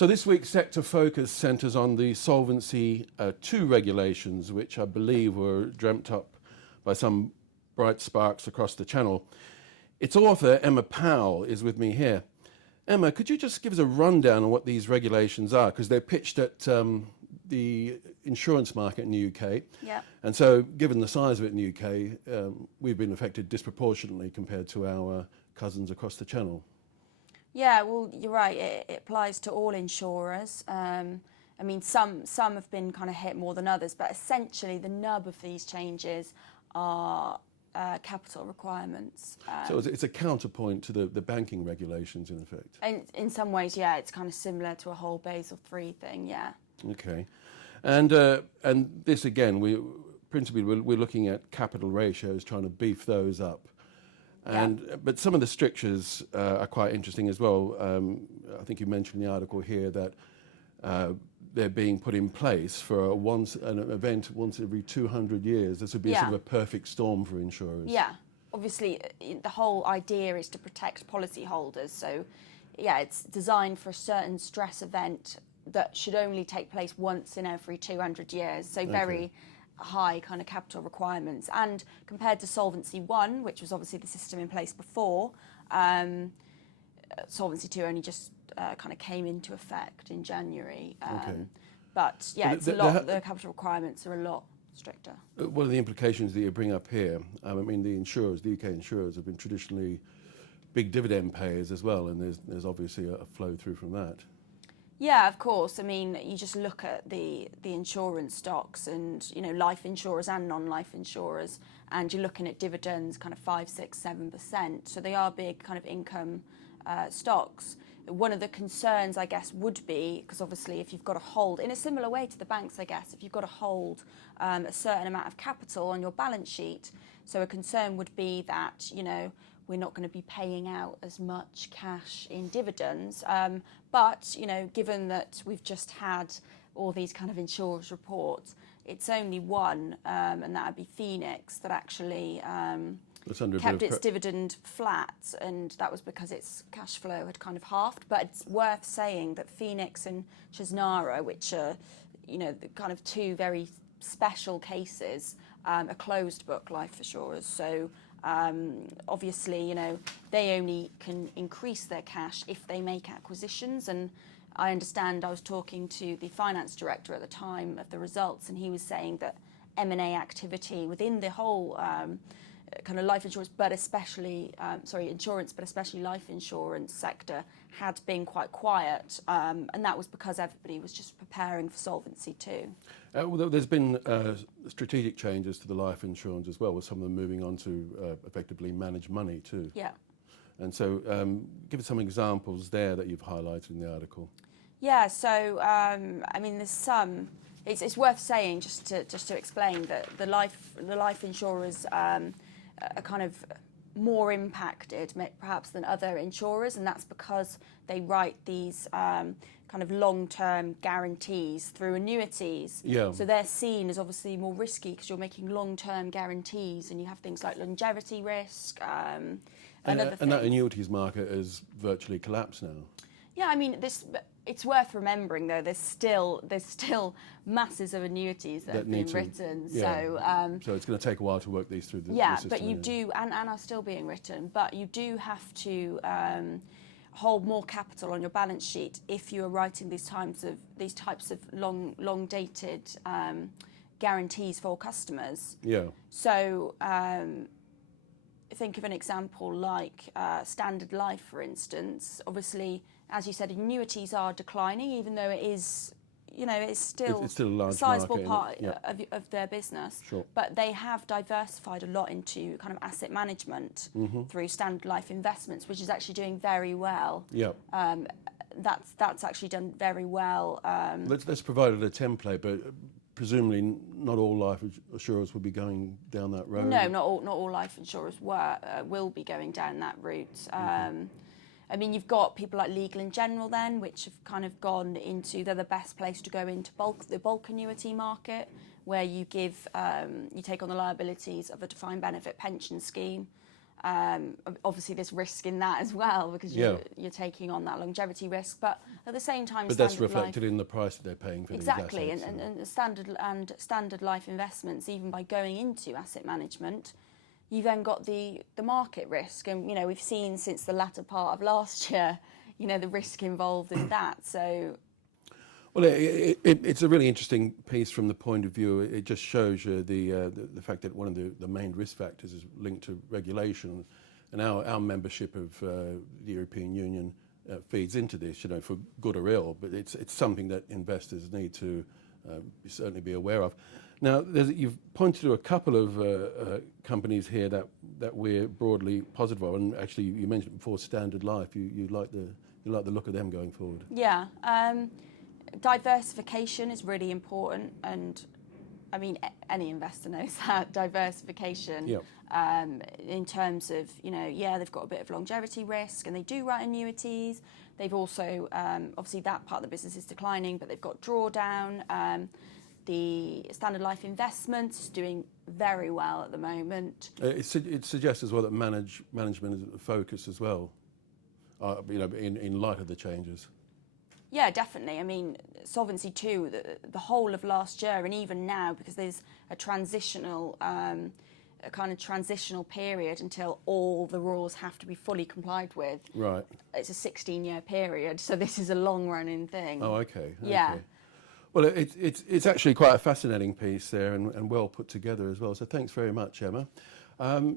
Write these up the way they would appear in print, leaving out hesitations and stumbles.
So this week's sector focus centres on the Solvency II regulations, which I believe were dreamt up by some bright sparks across the channel. Its author, Emma Powell, is with me here. Emma, could you just give us a rundown on what these regulations are? Because they're pitched at the insurance market in the UK. Yeah. And so, given the size of it in the UK, we've been affected disproportionately compared to our cousins across the channel. Yeah, well, you're right. It applies to all insurers. I mean, some have been kind of hit more than others, but essentially the nub of these changes are capital requirements. So it's a counterpoint to the banking regulations, in effect. And in some ways, yeah, it's kind of similar to a whole Basel III thing, yeah. Okay, and this again, we're looking at capital ratios, trying to beef those up. But some of the strictures are quite interesting as well. I think you mentioned in the article here that they're being put in place for an event once every 200 years. This would be sort of a perfect storm for insurers. Yeah, obviously the whole idea is to protect policyholders. So, yeah, it's designed for a certain stress event that should only take place once in every 200 years. So very high kind of capital requirements, and compared to Solvency I, which was obviously the system in place before, Solvency II only just kind of came into effect in January. But yeah, the capital requirements are a lot stricter. What are the implications that you bring up here? I mean, the UK insurers have been traditionally big dividend payers as well, and there's obviously a flow through from that. Yeah, of course. I mean, you just look at the insurance stocks and, you know, life insurers and non-life insurers, and you're looking at dividends kind of 5, 6, 7%. So they are big kind of income stocks. One of the concerns, I guess, would be, because obviously if you've got to hold, in a similar way to the banks, I guess, if you've got to hold a certain amount of capital on your balance sheet, so a concern would be that, you know, we're not going to be paying out as much cash in dividends. But, you know, given that we've just had all these kind of insurers reports, it's only one, and that would be Phoenix, that actually kept its dividend flat, and that was because its cash flow had kind of halved. But it's worth saying that Phoenix and Chesnara, which are, you know, the kind of two very special cases, are closed book life insurers. So obviously, you know, they only can increase their cash if they make acquisitions. And I understand, I was talking to the finance director at the time of the results, and he was saying that M&A activity within the whole kind of life insurance, but especially, insurance, but especially life insurance sector had been quite quiet. And that was because everybody was just preparing for Solvency II. Well, there's been strategic changes to the life insurance as well, with some of them moving on to effectively manage money too. Yeah. And so give us some examples there that you've highlighted in the article. Yeah, so, I mean, there's some. It's worth saying, just to explain, that the life insurers are kind of more impacted perhaps than other insurers, and that's because they write these kind of long-term guarantees through annuities. Yeah. So they're seen as obviously more risky because you're making long-term guarantees, and you have things like longevity risk and other things. And that annuities market has virtually collapsed now. Yeah, I mean, it's worth remembering though. There's still masses of annuities that have been written. Yeah. So it's going to take a while to work these through the system. But you do, and are still being written. But you do have to hold more capital on your balance sheet if you are writing these types of long dated guarantees for customers. Yeah. So think of an example like Standard Life, for instance. Obviously, as you said, annuities are declining, even though it is, you know, it's still a large sizable market, part of their business. Sure. But they have diversified a lot into kind of asset management through Standard Life Investments, which is actually doing very well. Yeah. That's actually done very well. Let's provide a template, but presumably not all life insurers will be going down that road. No, not all life insurers will be going down that route. I mean, you've got people like Legal & General then, which have kind of gone into, they're the best place to go into the bulk annuity market, where you take on the liabilities of a defined benefit pension scheme. Obviously, there's risk in that as well because you're taking on that longevity risk. But at the same time, but that's reflected in the price that they're paying for exactly, these assets. and standard life investments, even by going into asset management, you then got the market risk, and we've seen since the latter part of last year, the risk involved in that. So. Well, it's a really interesting piece from the point of view. It just shows you the fact that one of the main risk factors is linked to regulation, and our membership of the European Union feeds into this, for good or ill. But it's something that investors need to certainly be aware of. Now, you've pointed to a couple of companies here that we're broadly positive of, and actually you mentioned before Standard Life. You like the look of them going forward. Yeah. Diversification is really important, and I mean any investor knows that diversification. Yep. In terms of they've got a bit of longevity risk, and they do write annuities. They've also obviously that part of the business is declining, but they've got drawdown. The Standard Life Investments is doing very well at the moment. It suggests as well that management is a focus as well. In light of the changes. Yeah, definitely. I mean, Solvency II, the whole of last year, and even now, because there's a transitional, a kind of transitional period until all the rules have to be fully complied with. Right. It's a 16-year period, so this is a long-running thing. Oh, okay. Yeah. Okay. Well, it's actually quite a fascinating piece there, and well put together as well. So thanks very much, Emma.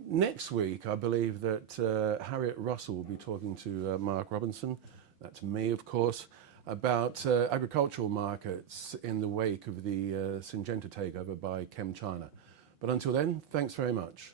Next week, I believe that Harriet Russell will be talking to Mark Robinson, that's me, of course, about agricultural markets in the wake of the Syngenta takeover by ChemChina. But until then, thanks very much.